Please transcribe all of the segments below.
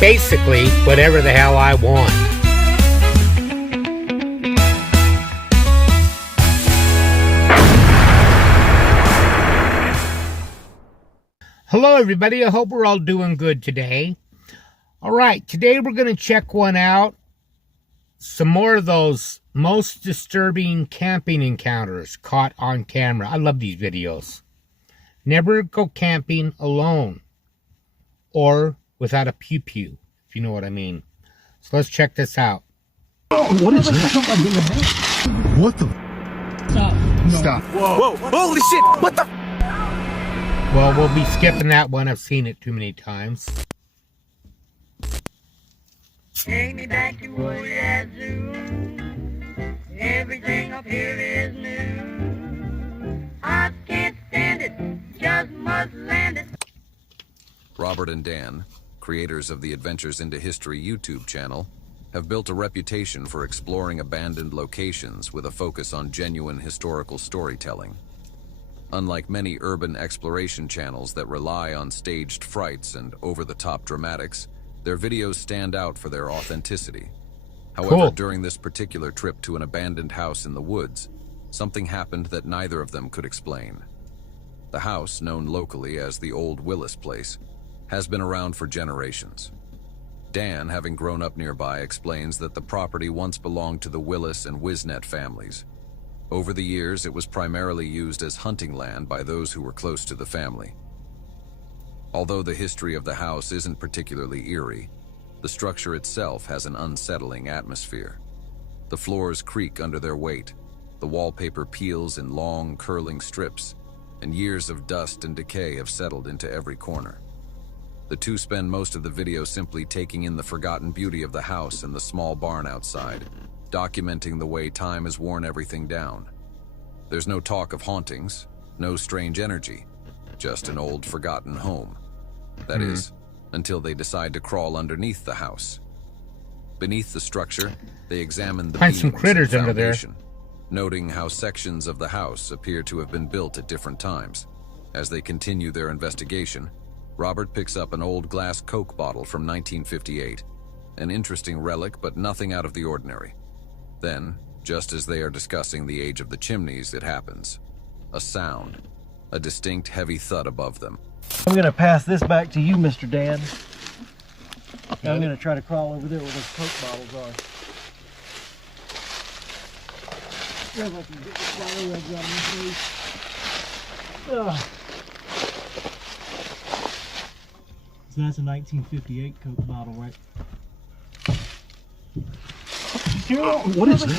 basically whatever the hell I want. Hello everybody, I hope we're all doing good today. Alright, today we're going to check one out. Some more of those most disturbing camping encounters caught on camera. I love these videos. Never go camping alone or without a pew-pew, if you know what I mean. So let's check this out. Oh, what is that? What the? Stop. No. Stop. Whoa, holy shit, what the? Well, we'll be skipping that one. I've seen it too many times. Take me back to Woody Zoo. Everything up here is new. I can't stand it, just must land it. Robert and Dan, creators of the Adventures into History YouTube channel, have built a reputation for exploring abandoned locations with a focus on genuine historical storytelling. Unlike many urban exploration channels that rely on staged frights and over-the-top dramatics, their videos stand out for their authenticity. However, Cool. During this particular trip to an abandoned house in the woods, something happened that neither of them could explain. The house, known locally as the Old Willis Place, has been around for generations. Dan, having grown up nearby, explains that the property once belonged to the Willis and Wisnet families. Over the years, it was primarily used as hunting land by those who were close to the family. Although the history of the house isn't particularly eerie, the structure itself has an unsettling atmosphere. The floors creak under their weight, the wallpaper peels in long, curling strips, and years of dust and decay have settled into every corner. The two spend most of the video simply taking in the forgotten beauty of the house and the small barn outside, documenting the way time has worn everything down. There's no talk of hauntings, no strange energy, just an old forgotten home. That is, until they decide to crawl underneath the house. Beneath the structure, they examine the Find some beams critters and under there. foundation, noting how sections of the house appear to have been built at different times. As they continue their investigation, Robert picks up an old glass Coke bottle from 1958, an interesting relic but nothing out of the ordinary. Then, just as they are discussing the age of the chimneys, it happens. A sound, a distinct heavy thud above them. I'm going to pass this back to you, Mr. Dan. I'm going to try to crawl over there where those Coke bottles are. See if I can get the fire wedge out of my face. Ugh. So that's a 1958 Coke bottle, right? What is that?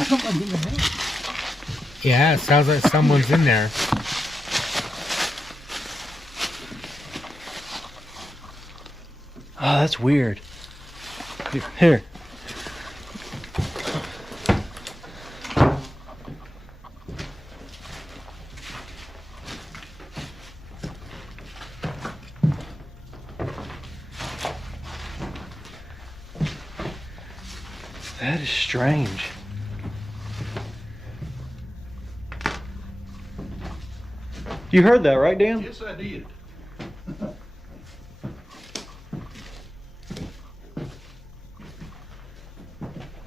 Yeah, it sounds like someone's in there. Oh, that's weird. Here. That is strange. You heard that, right, Dan? Yes, I did.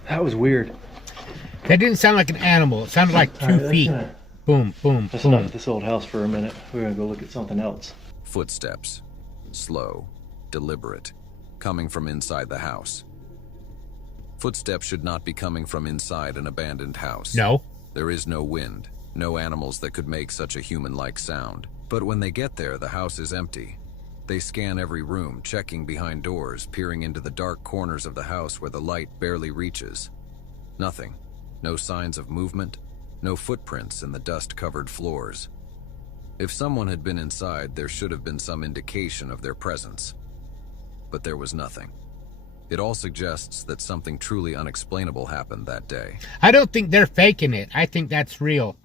That was weird. That didn't sound like an animal. It sounded like 2 feet. Boom, boom, That's boom. enough of this old house for a minute. We're gonna go look at something else. Footsteps, slow, deliberate, coming from inside the house. Footsteps should not be coming from inside an abandoned house. No. There is no wind, no animals that could make such a human-like sound. But when they get there, the house is empty. They scan every room, checking behind doors, peering into the dark corners of the house where the light barely reaches. Nothing. No signs of movement, no footprints in the dust-covered floors. If someone had been inside, there should have been some indication of their presence. But there was nothing. It all suggests that something truly unexplainable happened that day. I don't think they're faking it. I think that's real.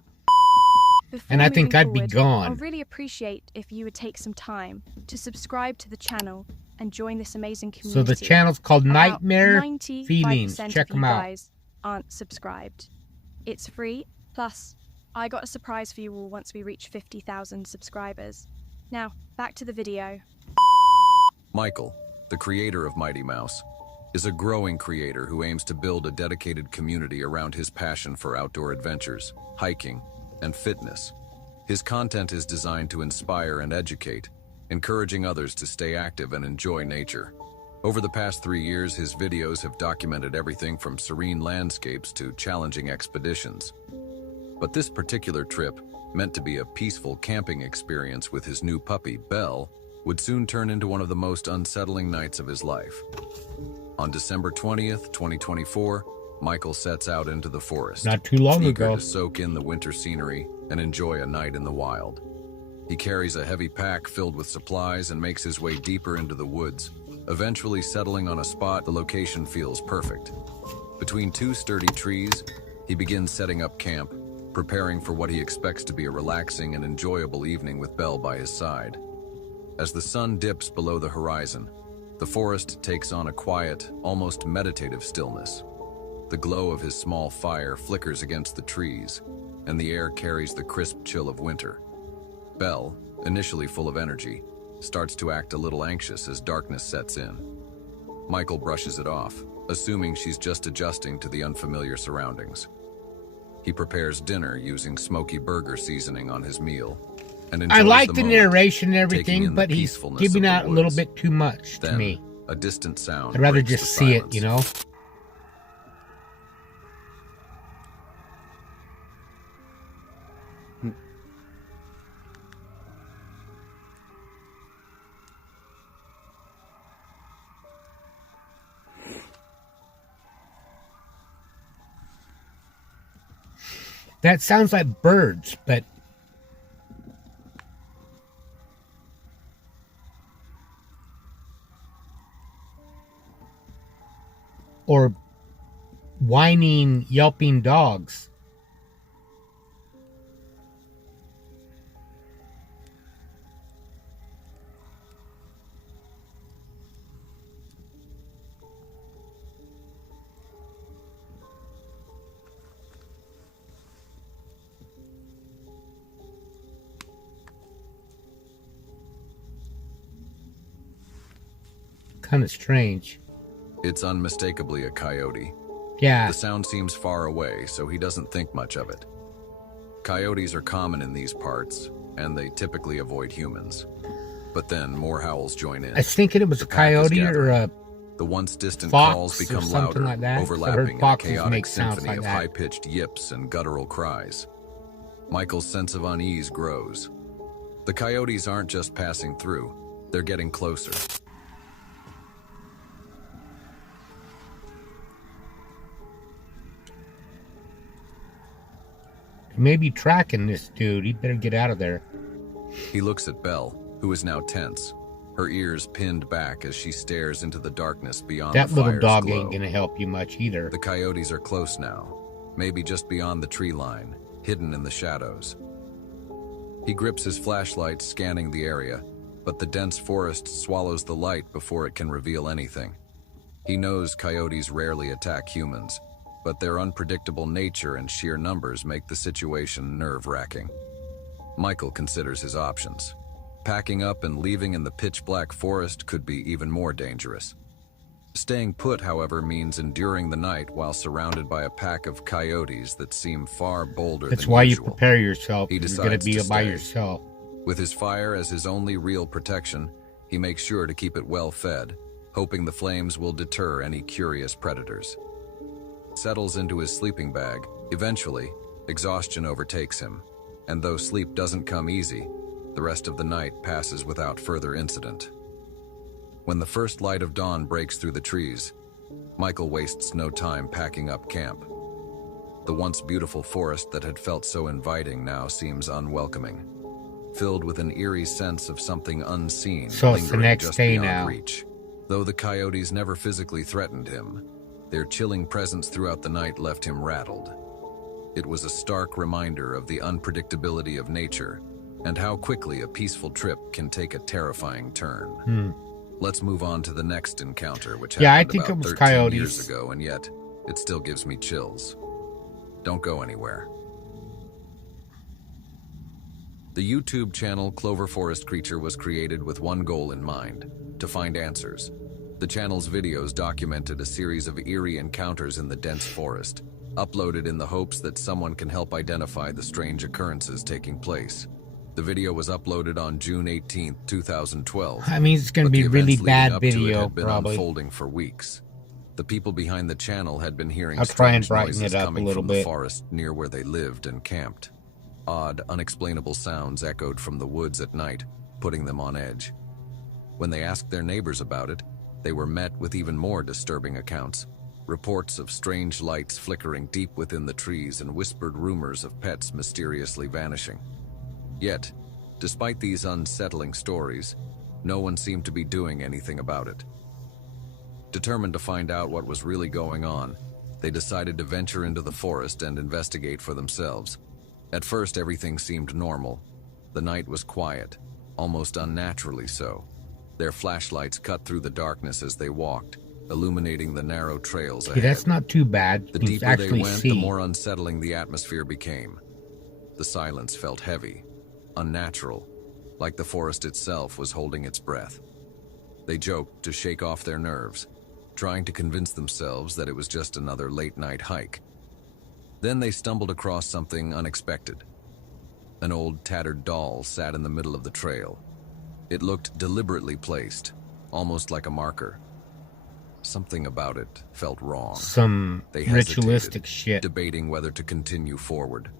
And I think I'd be gone. I'd really appreciate if you would take some time to subscribe to the channel and join this amazing community. So the channel's called About Nightmare 95% Feelings. of Check you them out. guys aren't subscribed. It's free, plus I got a surprise for you all once we reach 50,000 subscribers. Now, back to the video. Michael, the creator of Mighty Mouse, is a growing creator who aims to build a dedicated community around his passion for outdoor adventures, hiking, and fitness. His content is designed to inspire and educate, encouraging others to stay active and enjoy nature. Over the past 3 years, his videos have documented everything from serene landscapes to challenging expeditions. But this particular trip, meant to be a peaceful camping experience with his new puppy, Belle, would soon turn into one of the most unsettling nights of his life. On December 20th, 2024, Michael sets out into the forest, Not too long eager ago. to soak in the winter scenery and enjoy a night in the wild. He carries a heavy pack filled with supplies and makes his way deeper into the woods, eventually settling on a spot the location feels perfect. Between 2 sturdy trees, he begins setting up camp, preparing for what he expects to be a relaxing and enjoyable evening with Belle by his side. As the sun dips below the horizon, the forest takes on a quiet, almost meditative stillness. The glow of his small fire flickers against the trees, and the air carries the crisp chill of winter. Belle, initially full of energy, starts to act a little anxious as darkness sets in. Michael brushes it off, assuming she's just adjusting to the unfamiliar surroundings. He prepares dinner using smoky burger seasoning on his meal, and enjoys I like the moment, narration and taking everything, in the but he's peacefulness giving of the out a little woods. bit too much to Then, me. a distant sound I'd rather breaks the just see it, silence. you know? That sounds like birds, but or whining, yelping dogs. Kind of strange. It's unmistakably a coyote. Yeah. The sound seems far away, so he doesn't think much of it. Coyotes are common in these parts, and they typically avoid humans. But then more howls join in. I was thinking it was a The pack is coyote or gathering. a The once distant fox calls or become something louder, like that. I've overlapping heard in a foxes chaotic make sounds symphony like of that. high-pitched yips and guttural cries. Michael's sense of unease grows. The coyotes aren't just passing through, they're getting closer. He may be tracking this dude. He better get out of there. He looks at Belle, who is now tense, her ears pinned back as she stares into the darkness beyond That the little fire's dog glow. ain't gonna help you much either. The coyotes are close now, maybe just beyond the tree line, hidden in the shadows. He grips his flashlight, scanning the area, but the dense forest swallows the light before it can reveal anything. He knows coyotes rarely attack humans, but their unpredictable nature and sheer numbers make the situation nerve-wracking. Michael considers his options. Packing up and leaving in the pitch-black forest could be even more dangerous. Staying put, however, means enduring the night while surrounded by a pack of coyotes that seem far bolder That's than why usual. you prepare yourself. He You're gonna decides be to by stay. yourself. With his fire as his only real protection, he makes sure to keep it well fed, hoping the flames will deter any curious predators. Settles into his sleeping bag. Eventually, exhaustion overtakes him, and though sleep doesn't come easy, the rest of the night passes without further incident. When the first light of dawn breaks through the trees, Michael wastes no time packing up camp. The once beautiful forest that had felt so inviting now seems unwelcoming, filled with an eerie sense of something unseen So it's the lingering next just day beyond now. reach. Though the coyotes never physically threatened him, their chilling presence throughout the night left him rattled. It was a stark reminder of the unpredictability of nature and how quickly a peaceful trip can take a terrifying turn. Let's move on to the next encounter, which Yeah, I happened think about it was 13 coyotes. years ago, and yet it still gives me chills. Don't go anywhere. The YouTube channel Clover Forest Creature was created with one goal in mind: to find answers. The channel's videos documented a series of eerie encounters in the dense forest, uploaded in the hopes that someone can help identify the strange occurrences taking place. The video was uploaded on June 18, 2012. I mean, it's going to but be the really events leading bad up to it video, had been probably. unfolding for weeks. The people behind the channel had been hearing I'll try and strange brighten noises it up a coming little from the bit. forest near where they lived and camped. Odd, unexplainable sounds echoed from the woods at night, putting them on edge. When they asked their neighbors about it, they were met with even more disturbing accounts. Reports of strange lights flickering deep within the trees and whispered rumors of pets mysteriously vanishing. Yet, despite these unsettling stories, no one seemed to be doing anything about it. Determined to find out what was really going on, they decided to venture into the forest and investigate for themselves. At first, everything seemed normal. The night was quiet, almost unnaturally so. Their flashlights cut through the darkness as they walked, illuminating the narrow trails ahead. Okay, that's not too bad. The You deeper can they actually went, see. the more unsettling the atmosphere became. The silence felt heavy, unnatural, like the forest itself was holding its breath. They joked to shake off their nerves, trying to convince themselves that it was just another late-night hike. Then they stumbled across something unexpected. An old, tattered doll sat in the middle of the trail. It looked deliberately placed, almost like a marker. Something about it felt wrong. Some They hesitated, ritualistic shit. debating whether to continue forward.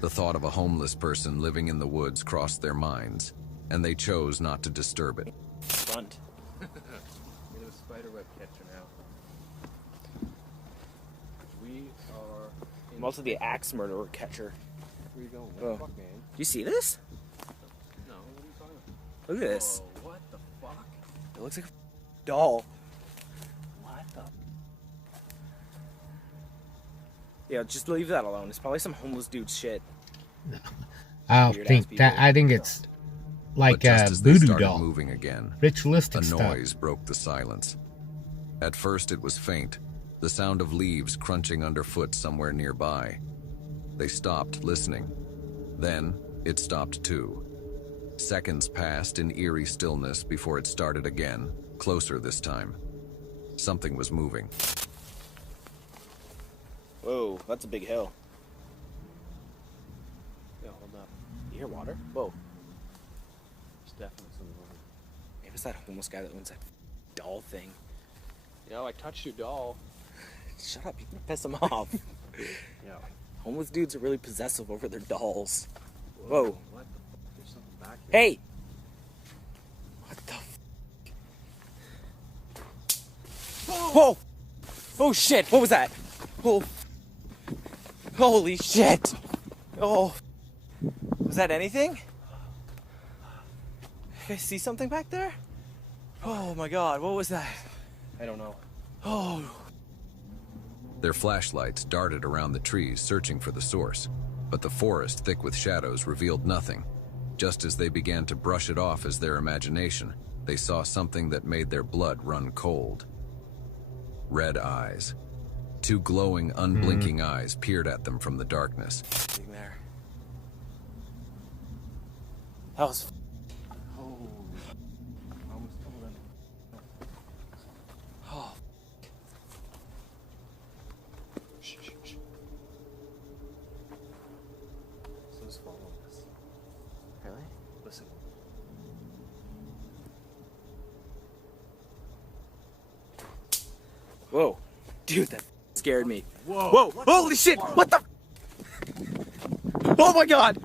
The thought of a homeless person living in the woods crossed their minds, and they chose not to disturb it. Stunt. We're a spiderweb catcher now. We are. I'm also the axe murderer catcher. Where you going? Oh. Fuck, man. Do you see this? No, what are you talking about? Look at this. Oh, what the fuck? It looks like a doll. What the? Yeah, just leave that alone. It's probably some homeless dude's shit. I don't Weird think ass that. people. I think it's like But just a as they voodoo started doll. moving again, Ritualistic a stuff. noise broke the silence. At first it was faint, the sound of leaves crunching underfoot somewhere nearby. They stopped listening. Then it stopped too. Seconds passed in eerie stillness before it started again, closer this time. Something was moving. Whoa, that's a big hill. Yeah, hold up. You hear water? Whoa. There's definitely something over Maybe it's that homeless guy that owns that doll thing. there. Yo, I touched your doll. Shut up, you're gonna piss him off. Yeah. Homeless dudes are really possessive over their dolls. Whoa. What the fuck? There's something back here. Hey! What the Whoa! Oh shit, what was that? Oh. Holy shit! Oh. Was that anything? You guys see something back there? Oh my god, what was that? I don't know. Oh. Their flashlights darted around the trees, searching for the source, but the forest, thick with shadows, revealed nothing. Just as they began to brush it off as their imagination, they saw something that made their blood run cold. Red eyes. Two glowing, unblinking eyes peered at them from the darkness. Sitting there. That was Almost told them. oh. Shh, shh, shh. So just follow us. Really? Listen. Whoa. Dude, that scared me. Whoa! Holy shit! What the? Oh my god!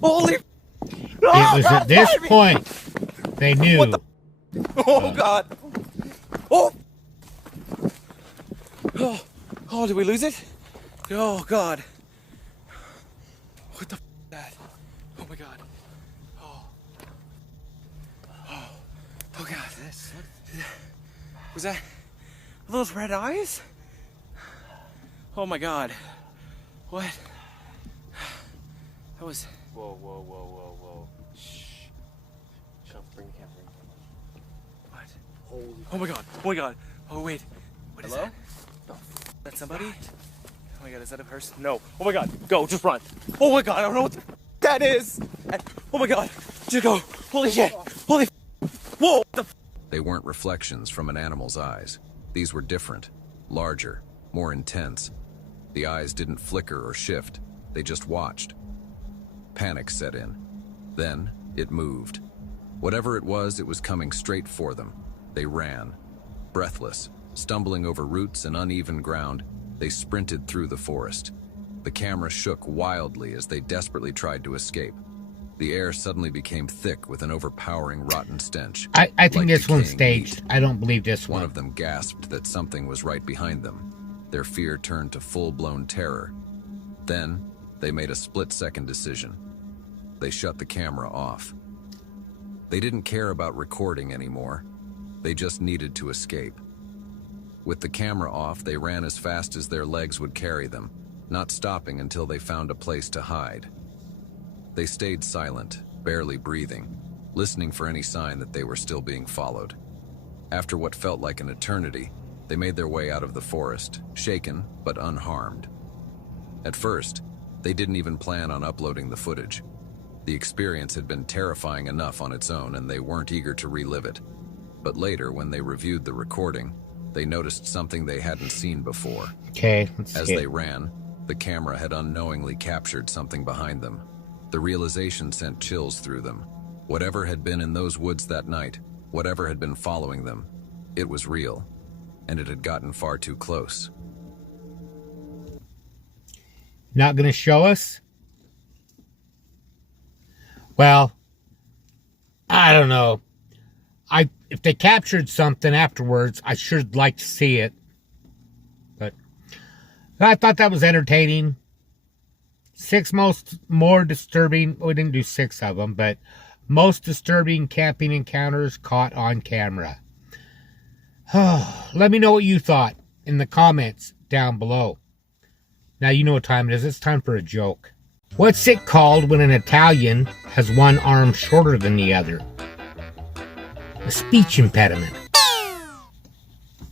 Holy It was at this point they knew. What the? Oh god! Oh! Oh, oh, did we lose it? Oh god! What the? That? Oh my god! Oh! Oh! Oh god! Was that those red eyes? Oh my god! What? That was. Whoa, whoa, whoa, whoa, whoa. Shh. Shut up, bring the camera. What? Holy. Oh my god! Oh my god! Oh wait! What is Hello? that? No. Is that somebody? Oh my god! Is that a person? No! Oh my god! Go! Just run! Oh my god! I don't know what that is! Oh my god! Just go! Holy shit! Holy! Whoa! The They weren't reflections from an animal's eyes. These were different, larger, more intense. The eyes didn't flicker or shift, they just watched. Panic set in. Then, it moved. Whatever it was coming straight for them. They ran. Breathless, stumbling over roots and uneven ground, they sprinted through the forest. The camera shook wildly as they desperately tried to escape. The air suddenly became thick with an overpowering rotten stench. I think like this one's decaying staged. meat. I don't believe this One one. of them gasped that something was right behind them. Their fear turned to full-blown terror. Then, they made a split-second decision. They shut the camera off. They didn't care about recording anymore. They just needed to escape. With the camera off, they ran as fast as their legs would carry them, not stopping until they found a place to hide. They stayed silent, barely breathing, listening for any sign that they were still being followed. After what felt like an eternity, they made their way out of the forest, shaken but unharmed. At first, they didn't even plan on uploading the footage. The experience had been terrifying enough on its own, and they weren't eager to relive it. But later, when they reviewed the recording, they noticed something they hadn't seen before. Okay, let's As see. they ran, the camera had unknowingly captured something behind them. The realization sent chills through them. Whatever had been in those woods that night, whatever had been following them, it was real, and it had gotten far too close. Not going to show us? Well, I don't know. If they captured something afterwards, I should like to see it. But I thought that was entertaining. 6 more disturbing. We didn't do 6 of them, but most disturbing camping encounters caught on camera. Let me know what you thought in the comments down below. Now you know what time it is. It's time for a joke. What's it called when an Italian has one arm shorter than the other? A speech impediment.